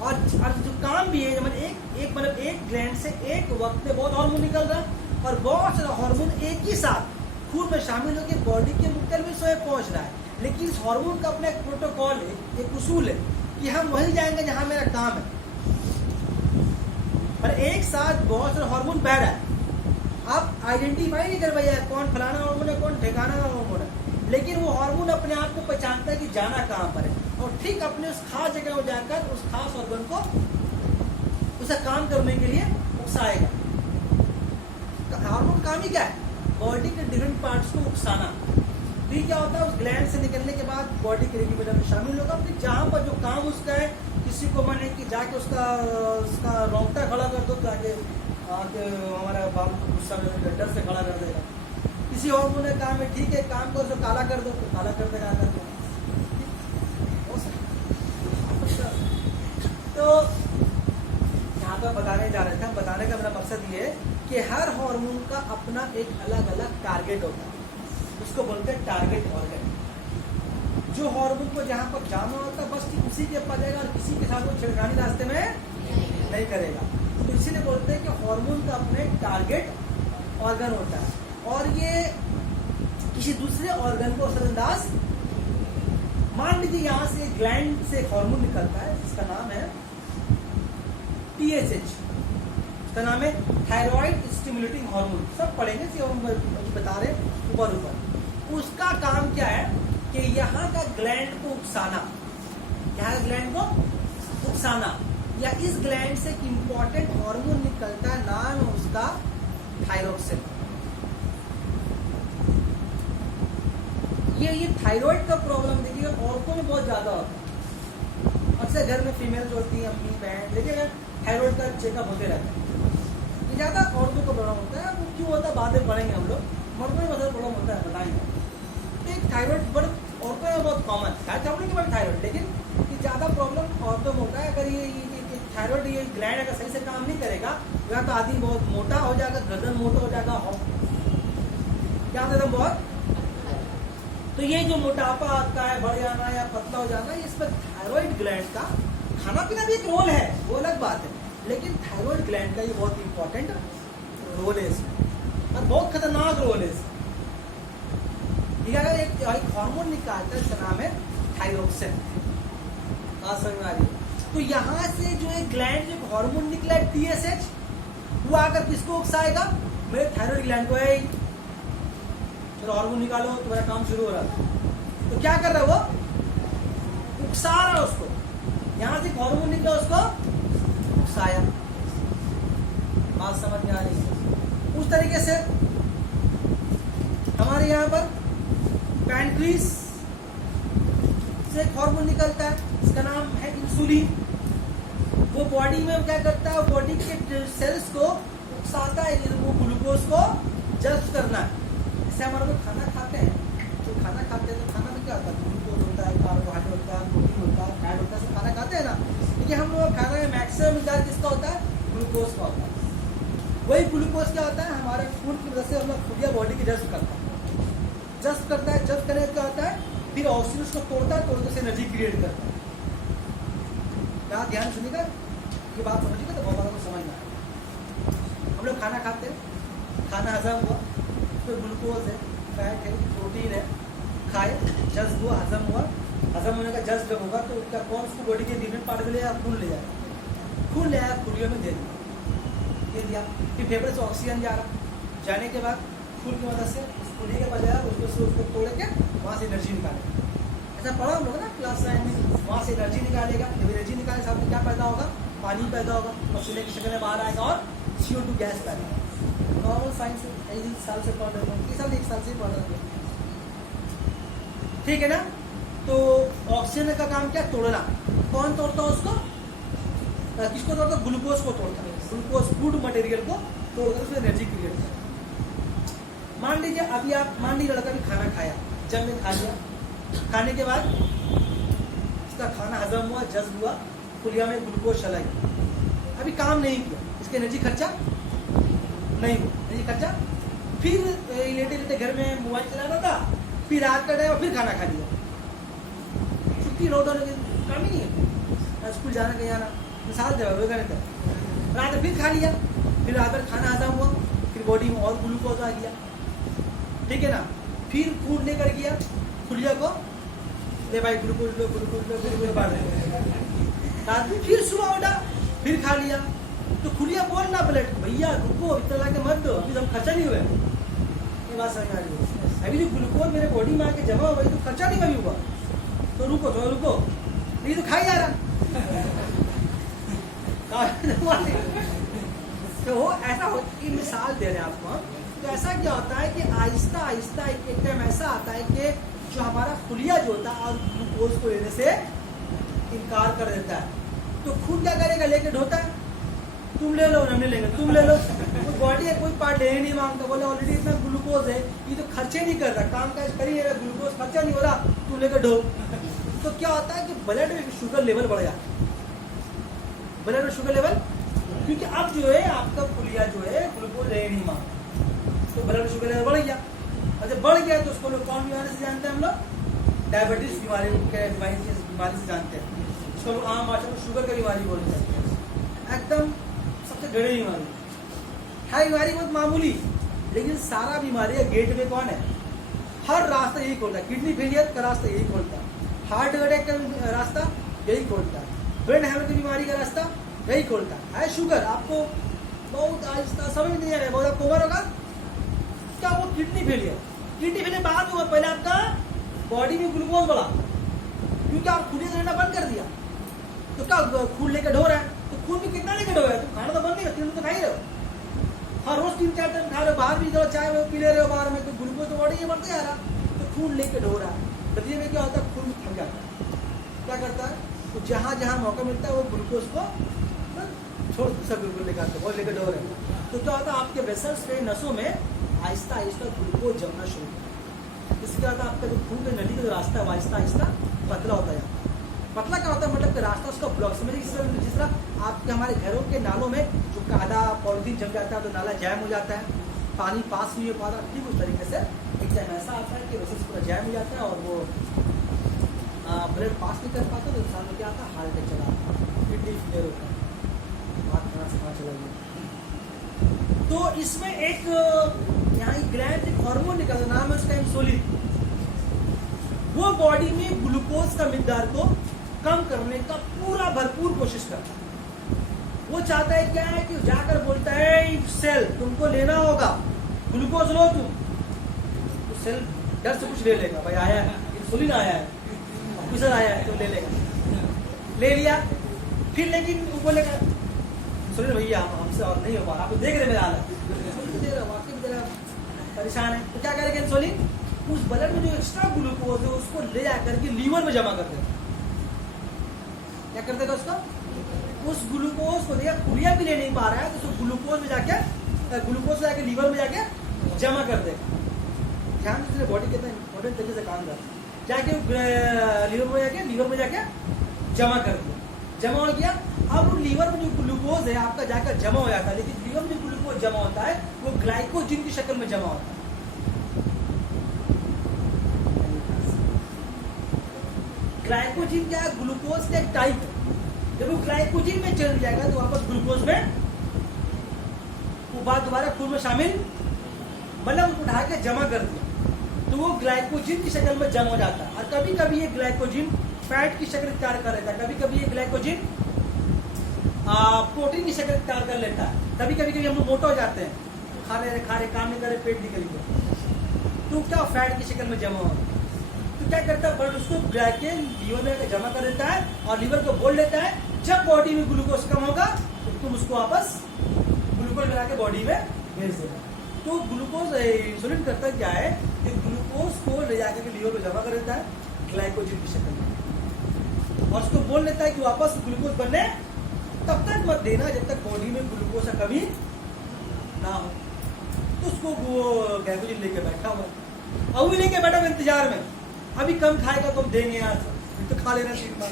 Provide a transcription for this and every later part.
और जो काम भी है मतलब एक ग्लैंड से एक वक्त में बहुत हार्मोन निकल रहा है और बहुत सारा हार्मोन एक ही साथ खून में शामिल होकर बॉडी के मुख्तलिफ हिस्सों में पहुंच रहा है। लेकिन इस हार्मोन का अपना एक प्रोटोकॉल है, एक उसूल है कि हम वहीं जाएंगे जहां मेरा काम है। और एक साथ बहुत सारा हार्मोन बह रहा है, आप आइडेंटिफाई नहीं कर पाइए कौन फलाना हार्मोन है, कौन ठिकाना हार्मोन है, लेकिन वो हार्मोन अपने आप को पहचानता है कि जाना कहां पर है और ठीक अपने उस खास जगह में जाकर उस खास ऑर्गन को उसे काम करने के लिए उकसाएगा। हार्मोन काम ही क्या है? बॉडी के डिफरेंट पार्ट्स को उकसाना। तो ये क्या होता है, उस ग्लैंड से निकलने के बाद बॉडी के रेगुलेटर में शामिल होगा, फिर जहाँ पर जो काम उसका है, किसी को माने कि जाके उसका रोंगटा खड़ा कर दो, जाके आके हमारा बाप को गुस्सा में डर से खड़ा कर देगा। किसी और मुझे काम है, ठीक है काम करो, तो काला कर दो, तो काला कर देगा आकर को। तो यहाँ पर बताने जा रहे थे, बताने का मेरा मकसद ये है कि हर हार्मोन का अपना एक अलग अलग टारगेट होता है, उसको बोलते हैं टारगेट ऑर्गन। जो हार्मोन को जहाँ पर जाना होता है बस उसी के पास जाएगा और किसी के साथ वो छिड़खानी रास्ते में नहीं करेगा। तो इसीलिए बोलते हैं कि हार्मोन का अपने टारगेट ऑर्गन होता है और ये किसी दूसरे ऑर्गन को असरअंदाज। मान लीजिए यहाँ से ग्लैंड से हार्मोन निकलता है जिसका नाम है TSH, इसका नाम है थायराइड स्टिमुलेटिंग हार्मोन। सब पढ़ेंगे, हम बता रहे ऊपर। उसका काम क्या है कि यहाँ का ग्लैंड को उकसाना, यहाँ का ग्लैंड को उकसाना, या इस ग्लैंड से एक इंपॉर्टेंट हार्मोन निकलता है, नाम है उसका थायरोक्सिन। ये थायराइड का प्रॉब्लम देखिएगा औरतों में बहुत ज्यादा होता है। अक्सर घर में फीमेल जो होती है, अम्मी बहन, देखिएगा थायराइड का चेकअप होते रहता है। ये ज्यादा औरतों का प्रॉब्लम होता है। वो क्यों होता है बाद में पढ़ेंगे हम लोग, मर्दों में मतलब प्रॉब्लम होता है, बताएंगे। तो एक थायराइड बट औरतों में बहुत कॉमन है, थायराइड, लेकिन ये ज्यादा प्रॉब्लम औरतों में होता है। अगर ये थायराइड ये ग्लैंड अगर सही से काम नहीं करेगा, या तो आदमी बहुत मोटा हो जाएगा, गर्दन मोटा हो जाएगा, क्या होता है बहुत। तो ये जो मोटापा आता है, बढ़ जाना या पतला हो जाना, इस पर थायराइड ग्लैंड का खाना पीना भी एक रोल है, वो अलग बात है, लेकिन थायराइड ग्लैंड का ये बहुत इंपॉर्टेंट रोल है इसमें और बहुत खतरनाक रोल है इसमें। अगर एक हार्मोन निकालता है, इसका नाम है थायरोक्सिन। बात समझ में आ रही है? तो यहाँ से जो एक ग्लैंड जो हार्मोन निकला है TSH, वो आकर किसको उकसाएगा? मेरे थायराइड ग्लैंड को है, चलो हार्मोन निकालो, तुम्हारा काम शुरू हो रहा है। तो क्या कर रहा है वो? उकसा रहा है उसको। यहाँ से हार्मोन निकला, उसको उकसाया। बात समझ में आ रही है? उस तरीके से हमारे यहाँ पर पैनक्रीज से एक हार्मोन निकलता है, इसका नाम है इंसुलिन। वो बॉडी में क्या करता है? बॉडी के सेल्स को उकसाता है, वो ग्लूकोज को जब्त करना है। जैसे हमारे लोग खाना खाते हैं, तो खाना खाते हैं तो खाना में क्या होता है? ग्लूकोज होता है, कार्बोहाइड्रेट होता है, प्रोटीन होता है, फैट होता है, सब खाना खाते हैं ना। क्योंकि हम लोग खाना में मैक्सिमम मिकदार किसका होता है? ग्लूकोज का होता है। वही ग्लूकोज क्या होता है? हमारे फूड की वजह से हम लोग खुदिया बॉडी की जब्त करता है, जब्त करता है। जब्त करने क्या होता है? फिर ऑक्सीजन उसको तोड़ता है, तोड़ने से एनर्जी क्रिएट करता है। क्या ध्यान सुनिएगा, ये बात समझिएगा तो बहुत को समझ में आएगा। हम लोग खाना खाते हैं, खाना हजम हुआ, उसमें ग्लूकोज है, फैट है, प्रोटीन है, खाए, जज्ब हुआ, हजम हुआ। हजम होने का जज्ब जब होगा तो उसका कौन उसको बॉडी के डिफरेंट पार्ट में ले जाएगा? खून ले जाएगा। खून ले आया, खुलियों में दे दिया, फिर फेफड़े से ऑक्सीजन जा रहा, जाने के बाद खून की मदद से उस खुली के बजाय उसको तोड़ के वहाँ से एनर्जी निकालेगा। ऐसा पढ़ा हम लोग ना क्लास 9 में, वहाँ से एनर्जी निकालेगा। जब एनर्जी निकालने साथ में क्या पैदा होगा? पानी पैदा होगा, पसीने की शक्ल में बाहर आएगा और CO2 गैस पैदा होगा। नॉर्मल साइंस 1 साल से पढ़ रहे हैं, 1 साल से पढ़ रहे हैं, ठीक है ना। तो ऑक्सीजन का काम क्या? तोड़ना। कौन तोड़ता है उसको? किसको तोड़ता? ग्लूकोज को तोड़ता है। ग्लूकोज फूड मटेरियल को तोड़कर उसमें एनर्जी क्रिएट करता है। मान लीजिए अभी आप, मान लीजिए लड़का भी खाना खाया, जब में खा लिया, खाने के बाद इसका खाना हजम हुआ, जज्ब हुआ, खुलिया में ग्लूकोज चला गया, अभी काम नहीं किया, इसका एनर्जी खर्चा नहीं हुआ, एनर्जी खर्चा। फिर लेटे लेटे घर में मोबाइल चला रहा था, फिर रात का टाइम फिर खाना खा लिया, छुट्टी लौटाने का काम ही नहीं है, स्कूल जाना कहीं आना, मिसाल दे रहा हूँ। रात में फिर खा लिया, फिर रात भर खाना हजम हुआ, फिर बॉडी में और ग्लूकोज आ गया, ठीक है ना। फिर फूड लेकर गया खुलिया को, ले भाई ग्लूकोज लो, ग्लूकोज लो, ग्लूकोज बांट दो। रात में फिर सुबह उठा, फिर खा लिया, तो खुलिया बोलना ब्लड भैया रुको, इतना ला के मत दो, अभी हम खर्चा नहीं हुआ। ये बात समझ आ रही है? अभी जो ग्लूकोज मेरे बॉडी में आके जमा हुआ, तो खर्चा नहीं कभी हुआ, तो रुको थोड़ा रुको, नहीं तो खाई जा रहा। तो ऐसा की मिसाल दे रहे हैं आपको। तो ऐसा क्या होता है कि आहिस्ता आहिस्ता एक टाइम ऐसा आता है कि जो हमारा खुलिया जो होता है और ग्लूकोज को लेने से इनकार कर देता है, तो खून क्या करेगा, लेके ढोता है, तुम ले लो, हम नहीं लेंगे, तुम ले लो। तो बॉडी है कोई पार्ट लेने नहीं मांगता, बोले ऑलरेडी इतना ग्लूकोज है, ये तो खर्चे नहीं कर रहा, काम काज करिए, ग्लूकोज खर्चा नहीं हो रहा, तुम लेकर ढो। तो क्या होता है कि ब्लड में शुगर लेवल बढ़ जाता है, ब्लड में शुगर लेवल, क्योंकि अब जो है आपका खुलिया जो है ग्लूकोज ले नहीं मांगता, तो ब्लड में शुगर लेवल बढ़ गया। और जब बढ़ गया तो उसको लोग कौन बीमारी से जानते हैं हम लोग, डायबिटीज बीमारी से जानते हैं, उसको लोग आम भाषा में शुगर की बीमारी बोलते हैं। एकदम सबसे गहरी बीमारी है, बीमारी बहुत मामूली, लेकिन सारा बीमारी का गेट में कौन है, हर रास्ता यही खोलता है, किडनी फेलियर का रास्ता यही खोलता है, हार्ट अटैक का रास्ता यही खोलता है, ब्रेन हैमर की बीमारी का रास्ता यही खोलता है। शुगर आपको बहुत आहिस्ता समझ नहीं आ रहा है, बहुत आपको ओवर होगा क्या, वो किडनी फेलियर बाद हुआ, पहले आपका बॉडी में ग्लूकोज बढ़ा, क्योंकि आप खुद ही लेना बंद कर दिया, तो क्या खून लेकर ढो रहा है, तो खून भी कितना लेकर ढो रहा है, तो खाना तो बंद नहीं, 3 तो खा ही रहे हो, हर रोज 3-4 टाइम खा रहे हो, बाहर भी जाओ चाय वो पी ले रहे हो बाहर में, तो ग्लूकोज तो बॉडी में बढ़ते आ रहा, तो खून लेकर ढो रहा है। नतीजे में क्या होता है, खून थक जाता है, क्या करता है, तो जहाँ जहाँ मौका मिलता है वो ग्लूकोज को छोड़ सब बिल्कुल निकालते हैं, वो लेकर ढो रहे हैं। तो क्या होता है, आपके वेसल्स के नसों में आहिस्ता आहिस्ता ग्लूकोज जमना शुरू होता है। इसके बाद आपका जो खून के नली का जो रास्ता है वो आहिस्ता आहिस्ता पतला होता जाता है। पतला क्या होता है, मतलब कि रास्ता उसका ब्लॉक समझ, जिस तरह आपके हमारे घरों के नालों में जो काला पॉलिथीन जम जाता है तो नाला जैम हो जाता है, पानी पास नहीं हो पाता, ठीक उस तरीके से एक टाइम ऐसा आता है कि वेसल्स पूरा जैम हो जाता है और वो ब्लड पास नहीं कर पाता, तो इंसान में क्या आता है, हार्ट अटैक चला आता है, किडनी फेलियर होता है, बात कहाँ से कहाँ चला गया। तो इसमें एक यहाँ ग्लैंड एक हार्मोन निकलता है, नाम है उसका इंसुलिन, वो बॉडी में ग्लूकोज का मिकदार को कम करने का पूरा भरपूर कोशिश करता है। वो चाहता है क्या है कि जाकर बोलता है सेल तुमको लेना होगा, ग्लूकोज लो तुम, तो सेल डर से कुछ ले लेगा, भाई आया है इंसुलिन आया है, ऑफिसर आया है तो ले लेगा, ले लिया, फिर लेकिन वो बोलेगा इंसुलिन भैया हमसे और नहीं हो पा रहा, आप देख रहे मेरा हालत, दे रहा वाकई दे रहा, परेशान है, तो क्या करेगा इंसुलिन, उस ब्लड में जो एक्स्ट्रा ग्लूकोज है उसको ले जाकर के लीवर में जमा कर देगा। क्या कर देगा उसका, उस ग्लूकोज को देखा खुलिया भी ले नहीं पा रहा है, तो उसको ग्लूकोज में जाके लीवर में जाके जमा कर देगा। ध्यान से बॉडी कितना इंपॉर्टेंट तरीके से काम करता है, जाके लीवर में जाके जमा कर दिया, जमा हो गया। अब लीवर में जो ग्लूकोज है आपका जाकर जमा हो जाता है, लेकिन लीवर में जो ग्लूकोज जमा होता है वो ग्लाइकोजिन की शक्ल में जमा होता है। ग्लाइकोजिन क्या है, ग्लूकोज का एक टाइप है, जब वो ग्लाइकोजिन में चल जाएगा तो वापस ग्लूकोज में वो बात दोबारा खून में शामिल, मतलब उठा के जमा कर दिया, तो वो ग्लाइकोजिन की शक्ल में जमा हो जाता है। और कभी कभी ये ग्लाइकोजिन फैट की शक्ल इख्तियार कर लेता है, कभी कभी ये ग्लाइकोजिन प्रोटीन की शक्ल इख्तियार कर लेता है, कभी कभी हम लोग मोटे हो जाते हैं, खा रहे काम नहीं कर रहे, पेट निकल गया, तो क्या फैट की शक्ल में जमा हो, तो क्या करता है ब्लड उसको जाके लीवर में जमा कर देता है और लीवर को बोल देता है जब बॉडी में ग्लूकोज कम होगा तो तुम उसको वापस ग्लूकोज मिला के बॉडी में भेज देगा। तो ग्लूकोज इंसुलिन करता क्या है कि ग्लूकोज को ले जाकर के लीवर में जमा कर देता है ग्लाइकोजिन की शक्ल में, और उसको बोल देता है कि वापस ग्लूकोज बनने तब तक मत देना जब तक बॉडी में ग्लूकोज का कमी ना हो। तो उसको वो ग्लाइकोजिन लेके बैठा हुआ, अब भी लेके बैठा इंतजार में, अभी कम खाएगा तो हम देंगे यार, तो खा लेना सीखना।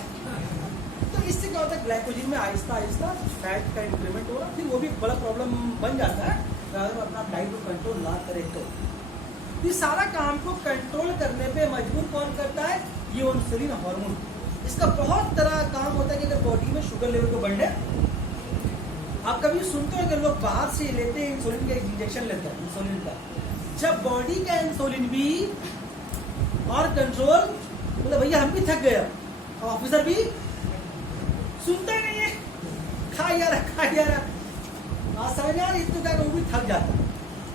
तो इससे क्या होता है, ग्लाइकोजिन में आहिस्ता आहिस्ता फैट का इंक्रीमेंट हो रहा, फिर वो भी बड़ा प्रॉब्लम बन जाता है अगर वो अपना डाइट को कंट्रोल ना करे। तो ये सारा काम को कंट्रोल करने पे मजबूर कौन करता है, ये इंसुलिन हार्मोन। इसका बहुत तरह काम होता है कि अगर बॉडी में शुगर लेवल को बढ़ने। आप कभी सुनते हो कि लोग बाहर से लेते हैं इंसुलिन का इंजेक्शन लेते हैं इंसुलिन का, जब बॉडी का इंसुलिन भी और कंट्रोल, बोले भैया हम भी थक गए, ऑफिसर भी सुनता ही नहीं है, खा यार समझ यार इतना क्या वो भी थक जाता है,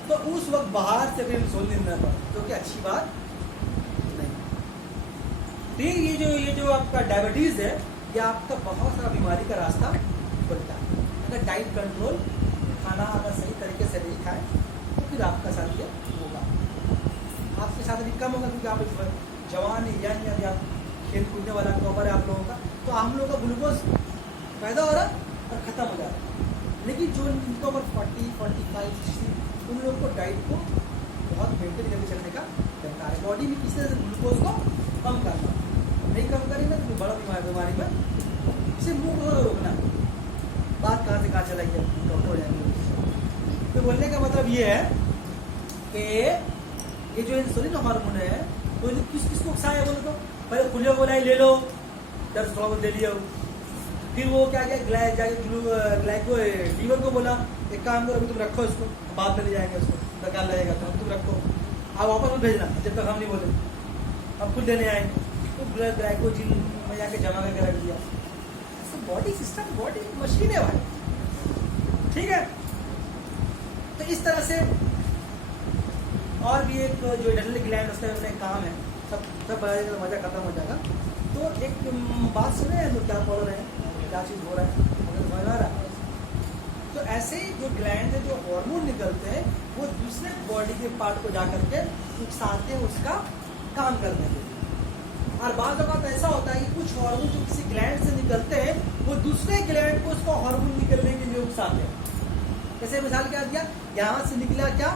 तो उस वक्त बाहर से भी इंसुलिन लेना पड़ता, जो कि अच्छी बात नहीं। फिर ये जो आपका डायबिटीज है, ये आपका बहुत सारा बीमारी का रास्ता खुलता है। अगर डाइट कंट्रोल, खाना अगर सही तरीके से नहीं खाए तो फिर आपका साथ ये होगा, आपके साथ अभी कम होगा, क्योंकि आप जवान यंग या आप खेल कूदने वाला कवर है आप लोगों का, तो हम लोगों का ग्लूकोज पैदा हो रहा और ख़त्म हो जा रहा है। लेकिन जो इनका ओवर 40, 45, 60, उन लोगों को डाइट को बहुत मेंटेन करके चलने का दरकार है। बॉडी में किसी तरह से ग्लूकोज को कम करना, नहीं कम करेंगे तो बड़ा बीमारी में इसे मुंह को रोकना। बात कहाँ से कहाँ चलाई है, डॉक्टर हो जाएंगे। तो बोलने का मतलब ये है कि ये जो इंसुलिन हार्मोन है, तो किसको उकसाया बोलो तो, पहले खुले बोला ले लो, 10 थोड़ा बहुत ले लिया, फिर वो क्या ग्लाइको लीवर को बोला एक काम करो, अभी तुम रखो इसको, बाद में ले जाएंगे उसको, दरकार लगेगा तो तुम रखो, आप वापस में भेजना जब तक हम नहीं बोले, हम खुद लेने आएंगे, तो ग्लाइकोजिन में जाके जमा करके रख दिया। बॉडी सिस्टम, बॉडी मशीन है भाई, ठीक है। तो इस तरह से और भी एक जो एड्रेनल ग्लैंड उसका अपने काम है, सब मजा खत्म हो जाएगा। तो एक बात सुने हैं लोग क्या बोल रहे हैं, क्या चीज़ हो रहा है, अगर समझ आ रहा है। तो ऐसे ही जो ग्लैंड है, जो हार्मोन निकलते हैं, वो दूसरे बॉडी के पार्ट को जा करके उकसाते हैं उसका काम करने के लिए। और बाद तो ऐसा होता है कि कुछ हार्मोन जो किसी ग्लैंड से निकलते हैं, वो दूसरे ग्लैंड को उसको हार्मोन निकलने के लिए उकसाते हैं। जैसे मिसाल क्या दिया, यहाँ से निकला क्या,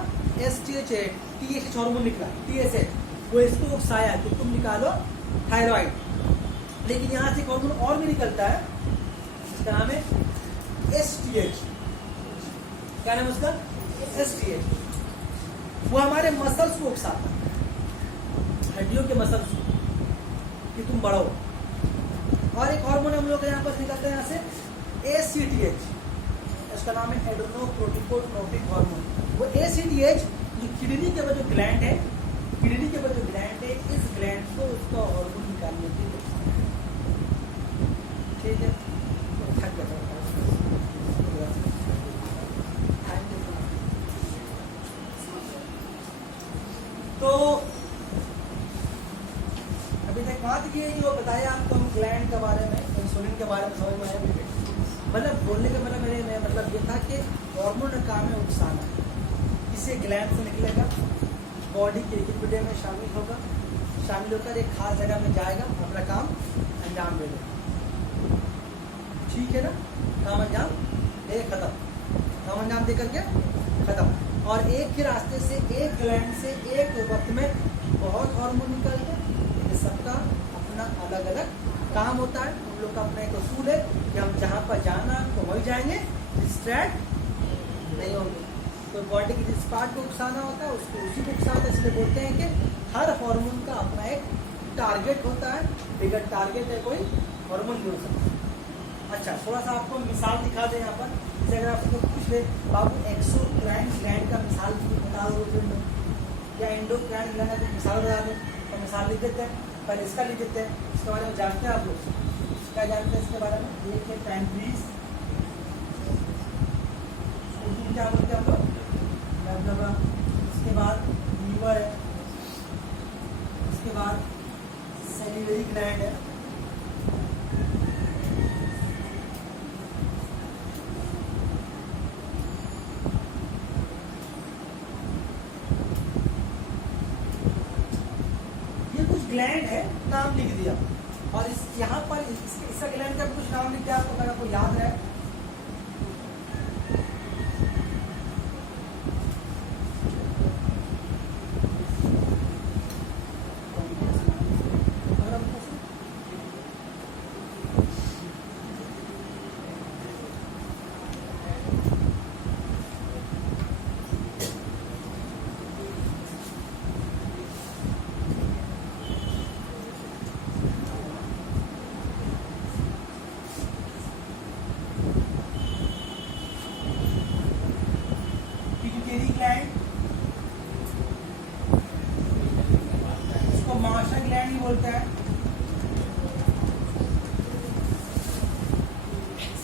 STH, TSH हार्मोन निकला, TSH, वो इसको उकसाया कि तुम निकालो थायराइड। लेकिन यहाँ से एक हार्मोन और भी निकलता है, इसका नाम है STH। क्या नाम है उसका? STH। वो हमारे मसल्स को उकसाता है, हड्डियों के मसल्स को, कि तुम बढ़ो। और एक हार्मोन हम लोग यहाँ पर निकलता है यहाँ से ACTH, इसका नाम है एड्रेनोकोर्टिकोट्रोपिक हार्मोन। वो ACTH जो किडनी के जो ग्लैंड है, किडनी के जो ग्लैंड है, इस ग्लैंड को उसका हार्मोन निकालने के लिए, ठीक है। तो थक गया तो अभी तक बात ये जो बताया आपको हम ग्लैंड के बारे में, इंसुलिन के बारे में समझ में आया। मतलब बोलने का मतलब ये था कि हार्मोन का काम है उकसाना, इसे ग्लैंड से निकलेगा, बॉडी के लिक्विड में शामिल होकर एक खास जगह में जाएगा, अपना काम अंजाम दे देगा, ठीक है ना। काम अंजाम दे खत्म, काम अंजाम दे करके खत्म। और एक ही रास्ते से, एक ग्लैंड से एक वक्त में बहुत हार्मोन निकल गए, सबका अपना अलग अलग काम होता है। हम लोग का अपना एक असूल है कि हम जहाँ पर जाना तो वही जाएंगे, डिस्ट्रैक्ट नहीं होंगे। तो बॉडी की जिस पार्ट को उकसाना होता है उसको उसी को उकसाना है। इसलिए बोलते हैं कि हर हार्मोन का अपना एक टारगेट होता है, बिगर टारगेट है कोई हार्मोन नहीं हो सकता। अच्छा, थोड़ा सा आपको मिसाल दिखा दें यहाँ पर। जैसे अगर आपको पूछ ले बाबू एक्सोक्राइन ग्लैंड का मिसाल बता दो, या एंडोक्राइन ग्लैंड का मिसाल बता दो, तो मिसाल लिख देते हैं। पहले इसका लिख देते हैं, इसके बारे में जानते हैं आप लोग, क्या जानते हैं इसके बारे में? एक है पैनक्रियाज, उर्दू क्या बोलते हैं हम लोग, इसके बाद लीवर है, इसके बाद सैलिवरी ग्लैंड है, ग्लैंड है, नाम लिख दिया। और इस यहाँ पर इसका ग्लैंड का कुछ नाम लिख दिया, आपको अगर आपको याद है।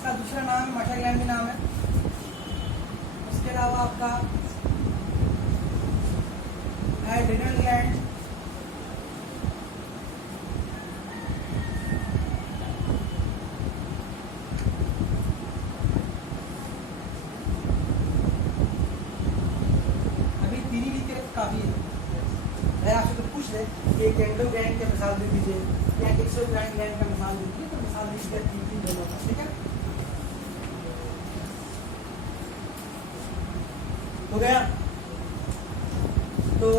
इसका दूसरा नाम मटर ग्लैंड भी नाम है। उसके अलावा आपका एड्रिनल ग्लैंड, अभी तीन ही काफी है। अगर आपसे कुछ पूछ ले कि एक एंडो ग्लैंड का मिसाल दे दीजिए या एक एक्सोग्राइन ग्लैंड का मिसाल दे दीजिए, तो मिसाल दीजिए तीन दोनों का, ठीक है। हो गया। तो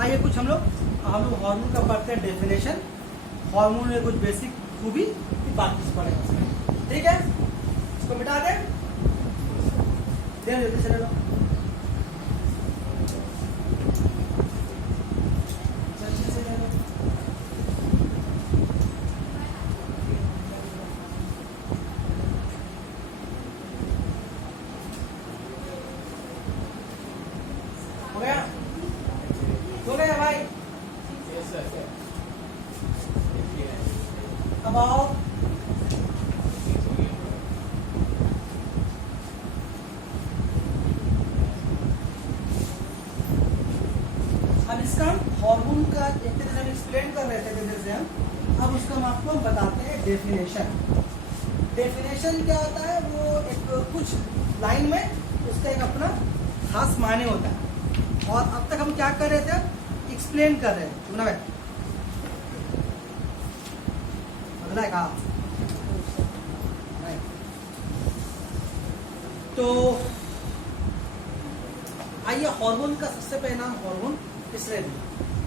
आइए कुछ हम लोग हार्मोन का पढ़ते हैं डेफिनेशन। हार्मोन में कुछ बेसिक खूबी, बाकी पढ़ेंगे, ठीक है। इसको मिटा दें, जल्दी चले लो, जल्दी से ले लो। हो गया, हो गया भाई। अब आओ, अब इसका हम हार्मोन का एक तरह से एक्सप्लेन कर रहे थे जैसे हम, अब उसका हम आपको बताते हैं डेफिनेशन। डेफिनेशन क्या होता है, वो एक कुछ लाइन में उसका एक अपना खास माने होता है। और अब तक हम क्या कर रहे थे, एक्सप्लेन कर रहे थे, सुना भाई बदला है कहा। तो आइए, हार्मोन का सबसे पहले नाम हार्मोन किसने दिया,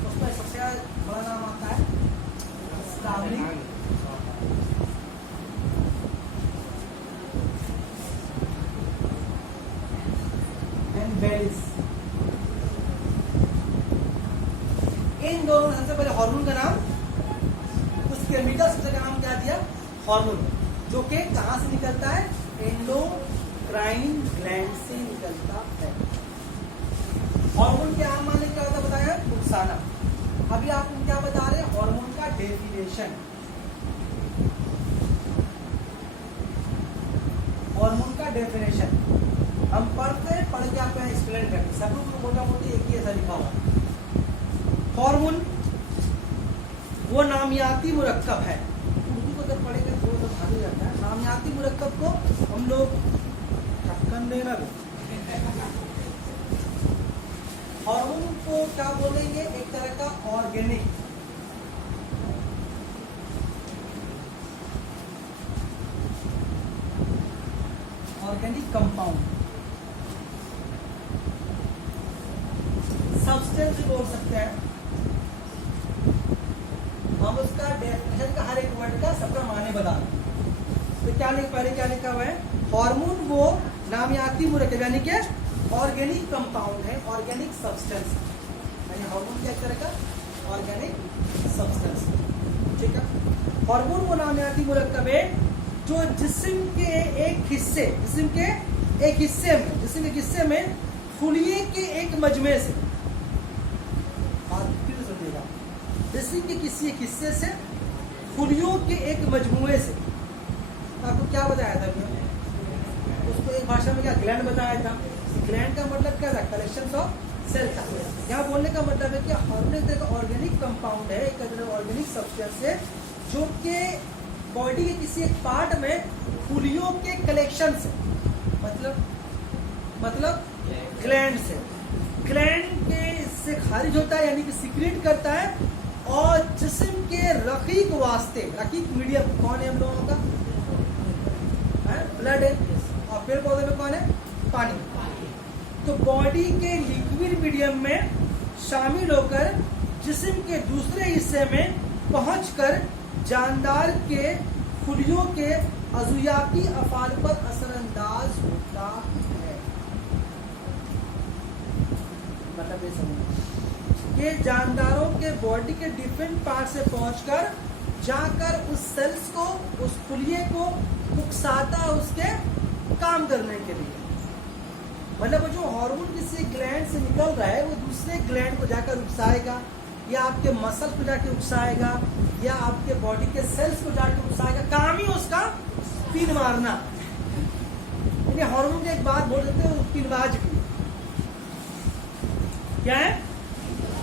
उसमें सबसे बड़ा नाम आता है स्टार्लिंग एंड बेलिस। इन दोनों सबसे पहले हार्मोन का नाम, उस केमिकल सबसे का नाम क्या दिया, हार्मोन, जो कि कहां से निकलता है, एंडोक्राइन ग्लैंड से निकलता है। हार्मोन के आम माने क्या होता है बताया, नुकसाना। अभी आपको क्या बता रहे हैं, हार्मोन का डेफिनेशन। हार्मोन का डेफिनेशन हम पढ़ के आपको एक्सप्लेन करते, सब लोग मोटा मोटी एक ही ऐसा लिखा हुआ। हार्मोन वो नामियाती मुरक्कब है, उर्दू को जब पढ़ेंगे थोड़ा सा भारी जाता है। नामियाती मुरक्कब को हम लोग ढक्कन देना भी, हार्मोन को क्या बोलेंगे, एक तरह का ऑर्गेनिक कंपाउंड, सब्सटेंस बोल सकते हैं हम। उसका डेफिनेशन का हर एक वर्ड का सबका माने बता रहे हैं। तो क्या पहले क्या लिखा हुआ है, हार्मोन वो नामियाती मुरक्कब यानी कि ऑर्गेनिक कंपाउंड है, ऑर्गेनिक सब्सटेंस, यानी हार्मोन क्या तरह का ऑर्गेनिक सब्सटेंस, ठीक है। हार्मोन वो नामियाती मुरक्कब है जो जिस्म के एक हिस्से में खुलिये के एक मजमे से, फिर सुनिएगा, जिस्म के किसी एक हिस्से से खुलियों के एक मजमुए से, आपको क्या बताया था, उसको एक भाषा में क्या ग्लैंड बताया था। ग्लैंड का मतलब क्या था, कलेक्शन ऑफ सेल था। यहाँ बोलने का मतलब है कि हार्मोन एक तरह का ऑर्गेनिक कंपाउंड है, एक तरह का ऑर्गेनिक सब्सटेंस है जो कि बॉडी के किसी एक पार्ट में खुलियों के कलेक्शन से, मतलब ग्लैंड से, ग्लैंड के इससे खारिज होता है, यानी कि सीक्रेट करता है। और जिस्म के रकीक वास्ते, रकीक मीडियम कौन है हम लोगों का, ब्लड है, और पेड़ पौधे में कौन है, पानी। तो बॉडी के लिक्विड मीडियम में शामिल होकर जिस्म के दूसरे हिस्से में पहुंचकर जानदार के खुलियों के अज़ुयाती अफ़ाल पर असरअंदाज होता है। मतलब ये समझो, ये जानदारों के बॉडी के डिफरेंट पार्ट से पहुंचकर जाकर उस सेल्स को, उस खुलिये को उकसाता है उसके काम करने के लिए। मतलब जो हार्मोन किसी ग्लैंड से निकल रहा है वो दूसरे ग्लैंड को जाकर उकसाएगा, या आपके मसल को जाके उकसाएगा, या आपके बॉडी के सेल्स को जाके उकसाएगा। काम ही उसका पिन मारना, ये हार्मोन की एक बात बोल देते हैं, पिनबाज भी क्या है,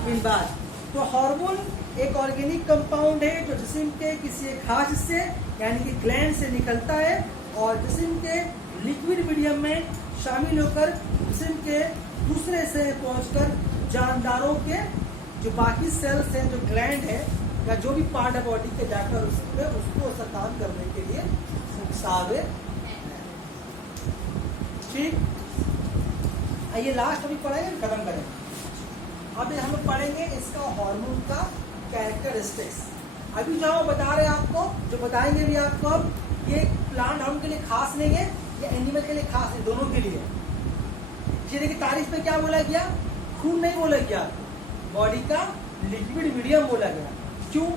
पिनबाज। तो हार्मोन एक ऑर्गेनिक कंपाउंड है जो जिस्म के किसी एक खास हिस्से यानी कि ग्लैंड से निकलता है और जिस्म के लिक्विड मीडियम में शामिल होकर जिस्म के दूसरे हिस्से में पहुंचकर जानदारों के जो बाकी सेल्स हैं, जो ग्लैंड है या जो भी पार्ट है बॉडी के, जाकर उसको उसका काम करने के लिए उकसावे। ठीक, आइए लास्ट अभी पढ़ेंगे, खत्म करेंगे। अब हम लोग पढ़ेंगे इसका हार्मोन का कैरेक्टरिस्टिक्स। अभी जो हम बता रहे हैं आपको, जो बताएंगे भी आपको, ये प्लांट हार्मोन के लिए खास नहीं है, ये एनिमल के लिए खास है, दोनों के लिए। ये देखिए तारीफ में क्या बोला गया, खून नहीं बोला गया, बॉडी का लिक्विड मीडियम बोला गया। क्यों?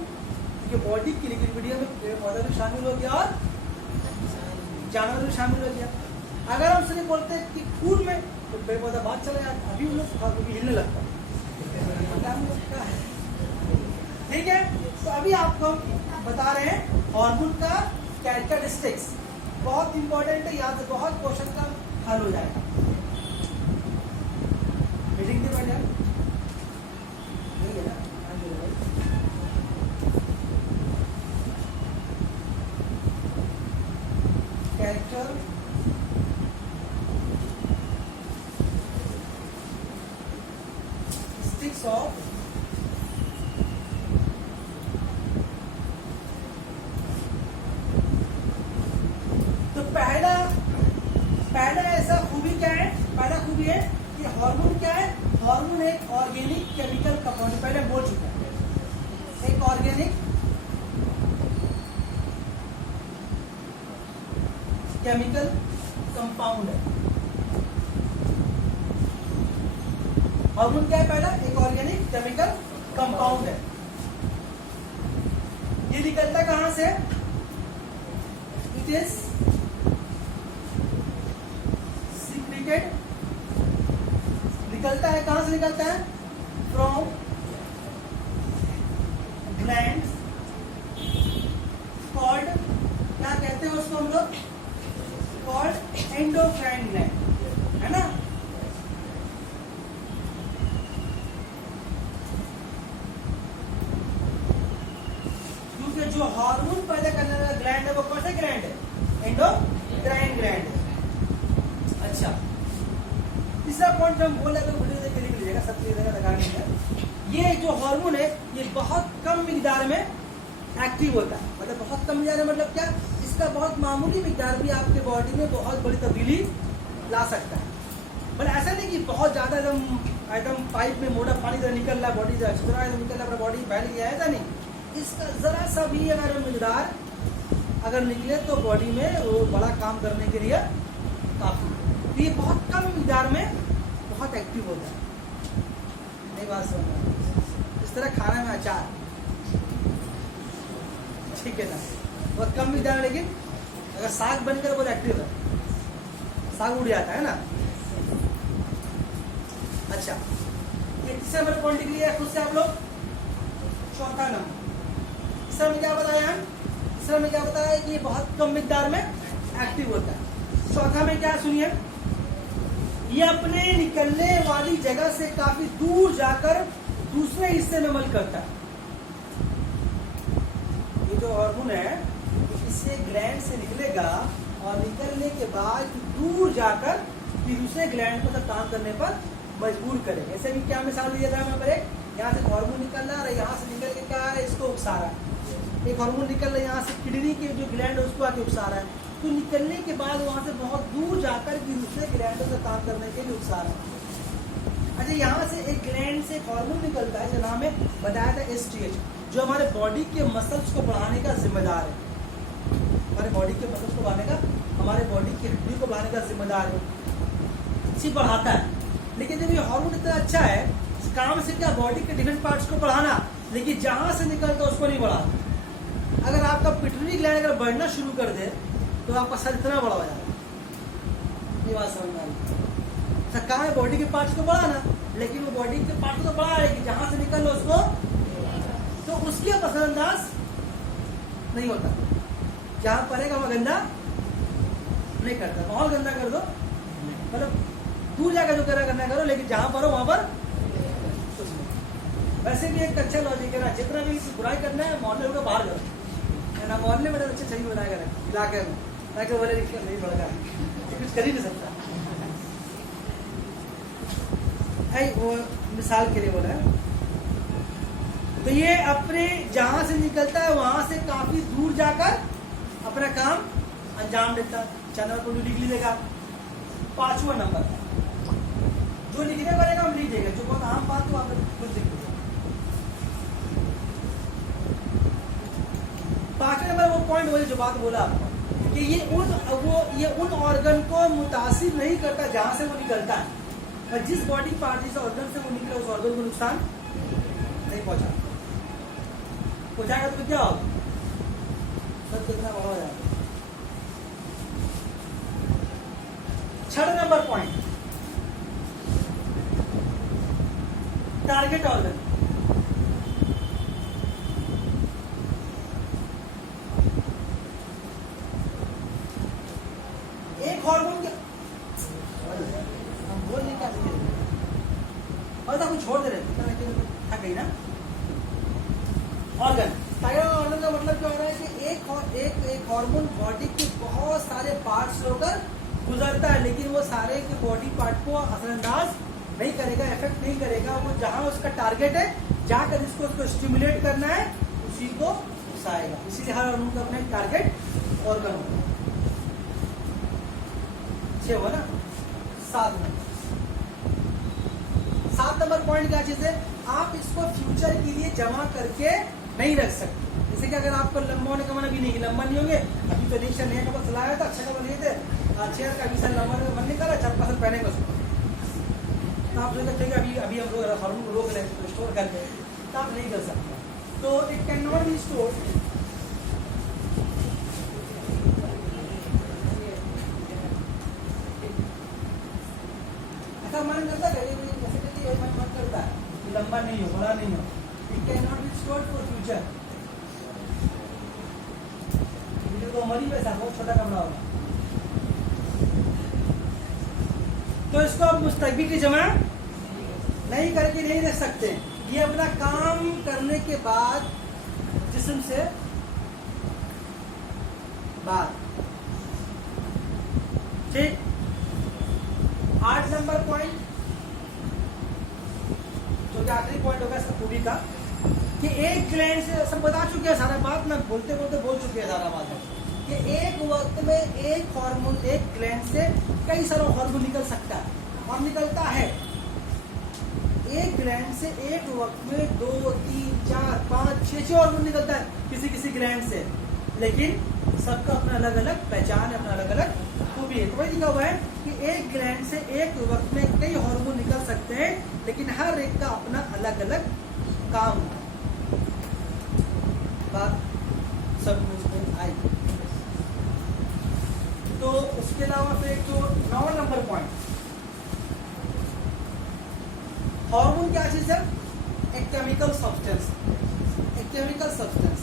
क्योंकि बॉडी की लिक्विड मीडियम में पेड़ पौधा भी शामिल हो गया और जानवर भी शामिल हो गया। अगर हम सिर्फ बोलते हैं कि खून में, तो पेड़ पौधा बात चला जाता, अभी उन लोग हिलने लगता है। ठीक है, तो अभी आपको हम बता रहे हैं हार्मोन का कैरेक्टरिस्टिक्स। बहुत इंपॉर्टेंट है, यहाँ से बहुत क्वेश्चन का हल हो जाएगा। मीटिंग के बढ़िया नहीं है ना, कैरेक्टर स्टिक्स ऑफ तो पहला ऐसा खूबी क्या है, पहला खूबी है कि हार्मोन क्या है, हार्मोन एक ऑर्गेनिक केमिकल कंपाउंड, पहले बोल चुका है, एक ऑर्गेनिक केमिकल कंपाउंड है। हार्मोन क्या है, पहला एक ऑर्गेनिक केमिकल कंपाउंड है। ये निकलता कहां से, इट इज सीक्रेटेड, निकलता है कहां से, निकलता है फ्रॉम ग्लैंड्स कॉल्ड, क्या कहते हैं उसको हम लोग, कॉल्ड एंडोक्राइन ग्लैंड, है ना। क्योंकि जो हार्मोन पैदा करने वाला ग्लैंड है वो कौन सा ग्लैंड है, एंडोक्राइन ग्लैंड है। अच्छा, तीसरा पॉइंट हम बोल रहे तो वीडियो देख के लिख लीजिएगा, सब चीजें लगा लीजिएगा। ये जो हार्मोन है ये बहुत कम मिकदार में एक्टिव होता है, मतलब बहुत कम मिकदार में, मतलब क्या, इसका बहुत मामूली मिकदार भी आपके बॉडी में बहुत बड़ी तब्दीली ला सकता है। मतलब ऐसा नहीं कि बहुत ज्यादा एकदम पाइप में मोटा पानी तरह निकल रहा है, बॉडी से अच्छी तरह निकल रहा है, बॉडी फैल गया, ऐसा नहीं। इसका जरा सा भी अगर मिकदार अगर निकले तो बॉडी में वो बड़ा काम करने के लिए काफी, तो ये बहुत कम मिकदार में बहुत एक्टिव होता है। नहीं बात समझ, इस तरह खाना में अचार, ठीक है ना, बहुत कम मिकदार में, लेकिन अगर साग बनकर बहुत एक्टिव है, साग उड़ जाता है ना। अच्छा, ये तीसरा नंबर पॉइंट क्लियर है खुद से आप लोग। चौथा नंबर, तीसरा में क्या बताया हम, तीसरा में क्या बताया कि ये बहुत कम मिकदार में एक्टिव होता है। चौथा में क्या, सुनिए, ये अपने निकलने वाली जगह से काफी दूर जाकर दूसरे हिस्से में अमल करता है। ये जो हार्मोन है इससे ग्लैंड से निकलेगा और निकलने के बाद दूर जाकर फिर दूसरे ग्लैंड को काम करने पर मजबूर करेगा। ऐसे भी क्या मिसाल दिया था यहाँ पर, यहाँ से हार्मोन निकल रहा है, यहाँ से निकल के क्या है, इसको उकसा रहा है। एक हार्मोन निकल रहा है यहाँ से, किडनी के जो ग्लैंड है उसको आके उकसा रहा है, तो निकलने के बाद वहां से बहुत दूर जाकर फिर दूसरे ग्लैंड से काम करने के लिए उकसा रहा है। अच्छा, यहाँ से एक ग्लैंड से हार्मोन निकलता है, जो नाम है बताया था एसटीएच, जो हमारे बॉडी के मसल्स को बढ़ाने का जिम्मेदार है। हमारे बॉडी के मसल्स को बढ़ाने का, हमारे बॉडी की हड्डी को बढ़ाने का जिम्मेदार है, सिर्फ बढ़ाता है। लेकिन जब ये हार्मोन इतना अच्छा है, काम से क्या, बॉडी के डिफरेंट पार्ट्स को बढ़ाना, लेकिन जहां से निकलता उसको नहीं बढ़ाता। अगर आपका पिट्यूटरी ग्लैंड अगर बढ़ना शुरू कर दे तो आपका सर इतना बड़ा हो जाएगा। ये बात समझ में आ रही, काम है बॉडी के पार्ट्स को बढ़ाना, लेकिन वो बॉडी के पार्ट्स को तो बढ़ा है कि जहां से निकल लो उसको, तो उसकी पसंदाज नहीं होता, जहां पड़ेगा वह गंदा नहीं करता। माहौल गंदा कर दो, मतलब दूर जाकर जो करना करो, लेकिन जहां पर हो वहां पर। वैसे भी एक अच्छा लॉजिक है ना, जितना भी बुराई करना है मोहल्ले को बाहर करो, है ना। मोहल्ले में अच्छे सही बनाएगा इलाके में, ताकि बोले नहीं बढ़ कुछ कर ही नहीं सकता है। वो मिसाल के लिए बोला है। तो ये अपने जहां से निकलता है वहां से काफी दूर जाकर अपना काम अंजाम देता है। चैनल को लिख लीजिएगा। 5वां नंबर जो लिखने वाले हम लिख देंगे, जो बहुत आम बात तो आप खुद लिख लीजिए। 5वें नंबर वो पॉइंट बोले जो बात बोला आपको कि ये उन ऑर्गन को मुतासिर नहीं करता जहां से वो निकलता है, और जिस बॉडी पार्ट जिस ऑर्गन से वो निकले उस ऑर्गन को नुकसान नहीं पहुंचाएगा। तो क्या होगा, सब कितना बड़ा हो जाएगा। 6 नंबर पॉइंट, टारगेट ऑर्गन। एक हार्मोन के हम बोल नहीं क्या और कुछ छोड़ दे रहे थक गई ना। ऑर्गन, टारगेट ऑर्गन का मतलब क्या हो रहा है कि एक हार्मोन बॉडी के बहुत सारे पार्ट्स होकर गुजरता है, लेकिन वो सारे के बॉडी पार्ट को असरअंदाज नहीं करेगा, इफेक्ट नहीं करेगा। वो जहां उसका टारगेट है जाकर उसको स्टिमुलेट करना है, उसी को उकसाएगा। इसीलिए हर हार्मोन का अपना एक टारगेट ऑर्गन होता है। 6 हुआ ना। 7 नंबर पॉइंट क्या चीज है, आप इसको फ्यूचर के लिए जमा करके नहीं रख सकते। जैसे कि अगर आपको लंबा होने का मन अभी नहीं, लंबा नहीं होंगे, अभी तो रिक्शा नया कपड़ा चलाया था, अच्छा कपड़ा लिए थे, चेयर का अभी लंबा होने का मन नहीं करा, 4-5 पहनेगा उसको, तो आप सोचते थे अभी हम हार्मोन को रोक लें, स्टोर कर लें, तो आप नहीं कर सकते। तो it can not be store. ऐसा मन करता है, जैसे मन करता है कि लंबा नहीं हो, बड़ा नहीं हो। It can not be stored for future. तो मरी पैसा बहुत छोटा कपड़ा होगा, तो इसको आप मुस्तकबिल की जमा नहीं करके नहीं रख सकते। ये अपना काम करने के बाद जिस्म से बाहर। ठीक। 8 नंबर पॉइंट जो कि आखिरी पॉइंट होगा इसका पूरी का, कि एक ग्लैंड से, सब बता चुके हैं सारा बात ना, बोलते बोलते बोल चुके हैं सारा बात, कि एक वक्त में एक हार्मोन, एक ग्लैंड से कई सारा हार्मोन निकल सकता है और निकलता है। एक ग्लैंड से एक वक्त में 2, 3, 4, 5, 6 हार्मोन निकलता है किसी किसी ग्लैंड से, लेकिन सबका अपना अलग अलग पहचान है, अपना अलग अलग खूबी है। तो वही लिखा हुआ है कि एक ग्लैंड से एक वक्त में कई हार्मोन निकल सकते हैं, लेकिन हर एक का अपना अलग अलग काम है। बात सब कुछ में आई। तो उसके अलावा फिर एक तो 9 नंबर पॉइंट, हार्मोन क्या चीज है, एक केमिकल सब्सटेंस, एक केमिकल सब्सटेंस।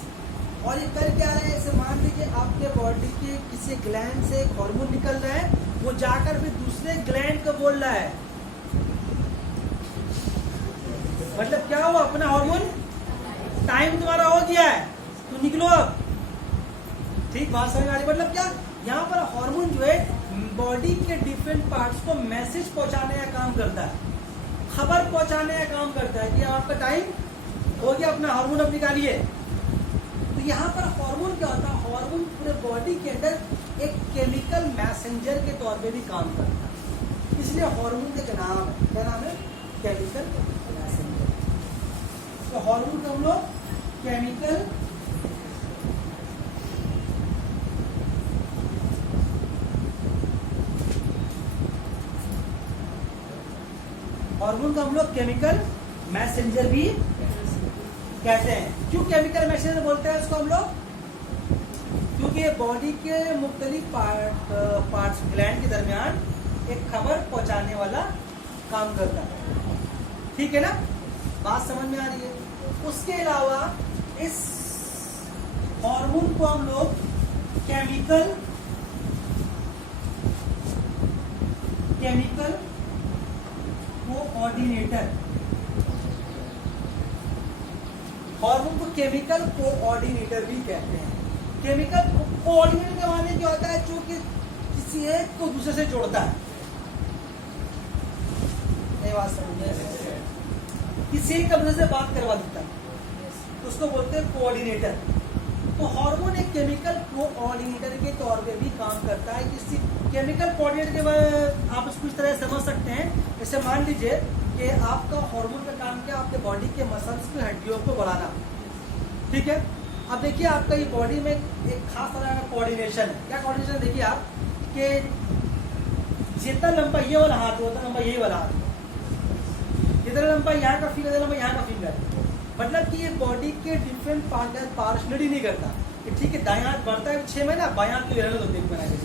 और ये कर क्या रहा है, ऐसे मान लीजिए आपके बॉडी के किसी ग्लैंड से एक हार्मोन निकल रहा है, वो जाकर फिर दूसरे ग्लैंड को बोल रहा है, मतलब क्या हुआ, अपना हार्मोन टाइम तुम्हारा हो गया है, तो निकलो अब। ठीक बात समझ आ रही, मतलब क्या, यहाँ पर हार्मोन जो है बॉडी के डिफरेंट पार्ट्स को मैसेज पहुंचाने का काम करता है, खबर पहुंचाने का काम करता है कि आपका टाइम हो गया, अपना हार्मोन अब निकालिए। तो यहाँ पर हार्मोन क्या होता है, हार्मोन पूरे बॉडी के अंदर एक केमिकल मैसेंजर के तौर पे भी काम करता है, इसलिए हार्मोन का नाम है, क्या नाम है, केमिकल मैसेंजर। तो हार्मोन को हम लोग केमिकल हार्मोन को हम लोग केमिकल मैसेंजर भी कहते हैं। क्यों केमिकल मैसेंजर बोलते हैं उसको हम लोग, क्योंकि ये बॉडी के मुख्तलिफ पार्ट्स ग्लैंड के दरमियान एक खबर पहुंचाने वाला काम करता है। ठीक है ना, बात समझ में आ रही है। उसके अलावा इस हार्मोन को हम लोग केमिकल केमिकल कोऑर्डिनेटर। हार्मोन को केमिकल कोऑर्डिनेटर भी कहते हैं। केमिकल कोऑर्डिनेटर का माने क्या होता है? जो कि किसी एक को दूसरे से जोड़ता है। ये बात समझिए, किसी एक दूसरे से बात करवा देता है तो उसको बोलते हैं कोऑर्डिनेटर। तो हार्मोन एक केमिकल कोऑर्डिनेटर के तौर पे भी काम करता है। किसी केमिकल कोऑर्डिनेटर के बाद आप इसको इस तरह समझ सकते हैं, जैसे मान लीजिए कि आपका हार्मोन का काम क्या, आपके बॉडी के मसल्स की हड्डियों को बढ़ाना, ठीक है। अब देखिए आपका ये बॉडी में एक खास तरह का कोऑर्डिनेशन है। क्या कोऑर्डिनेशन? देखिए आप कि जितना लंबा ये वाला हाथ है उतना लंबा यही वाला हाथ, जितना लंबा यहाँ का फिंगर, लंबा यहाँ का फिंगर। मतलब कि ये बॉडी के डिफरेंट पार्ट है, पार्शनली नहीं करता कि ठीक है दायां हाथ बढ़ता है 6 महीना, बायां हाथ तो रहने दो, देख बना के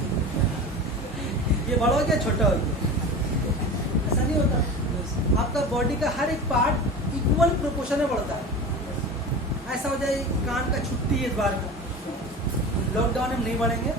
ये बड़ा हो गया छोटा हो गया, ऐसा नहीं होता। आपका बॉडी का हर एक पार्ट इक्वल प्रोपोर्शन में बढ़ता है। ऐसा हो जाए कान का छुट्टी है इस बार का, लॉकडाउन में नहीं बढ़ेंगे।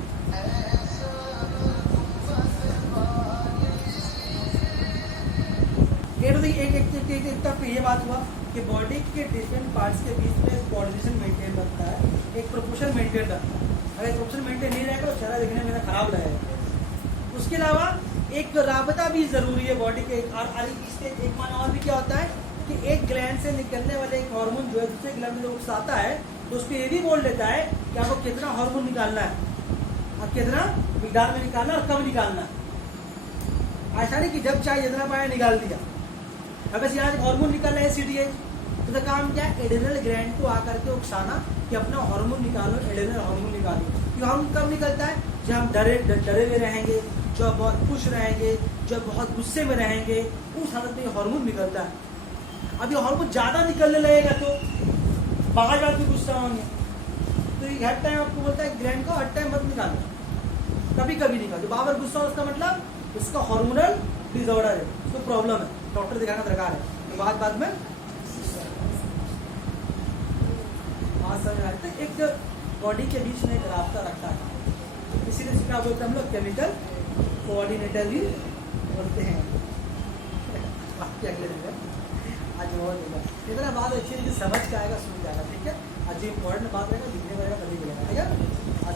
एक तक ये बात हुआ कि बॉडी के डिफरेंट पार्ट्स के बीच में कोऑर्डिनेशन मेंटेन रखता है, एक प्रोपोर्शन मेंटेन रखता है। अगर प्रोपोर्शन मेंटेन नहीं रहेगा तो चेहरा दिखने में खराब लगेगा। उसके अलावा एक राबता भी जरूरी है बॉडी के। और इसके एक माना और भी क्या होता है कि एक ग्लैंड से निकलने वाले एक हार्मोन जो है दूसरे ग्लैंड में उकसाता है तो उसको ये भी बोल देता है कि आपको कितना हार्मोन निकालना है, अब कितना मिकदार में निकालना और कब निकालना है। ऐसा नहीं कि जब चाहे जितना पाया निकाल दिया। अगर यहाँ से हार्मोन निकालना है सीडीएच तो काम क्या है, एड्रेनल ग्लैंड को आकर के उकसाना कि अपना हार्मोन निकालो, एड्रेनल हार्मोन निकालो। ये हार्मोन कब निकलता है? जब हम डरे हुए रहेंगे, जब बहुत खुश रहेंगे, जब बहुत गुस्से में रहेंगे, उस हालत में हार्मोन निकलता है। अब ये हार्मोन ज्यादा निकलने लगेगा तो बाहर जाके गुस्सा होंगे, तो ये हर टाइम आपको बोलता है ग्लैंड को हर टाइम मत निकालना, कभी कभी निकालो। बाबर गुस्सा हो उसका मतलब उसका हार्मोनल डिसऑर्डर है, उसको प्रॉब्लम है, डॉक्टर दिखाना दरकार है। तो बाद में समझ एक बॉडी के बीच में एक रास्ता रखता है, इसीलिए क्या बोलते हैं हम लोग केमिकल कोऑर्डिनेटर भी बोलते हैं। क्या आज बहुत इतना बात अच्छी समझ के आएगा, सुन जाएगा, ठीक है। आज जो इम्पोर्टेंट बात रहेगा दिखने में तभी मिलेगा, ठीक है। आज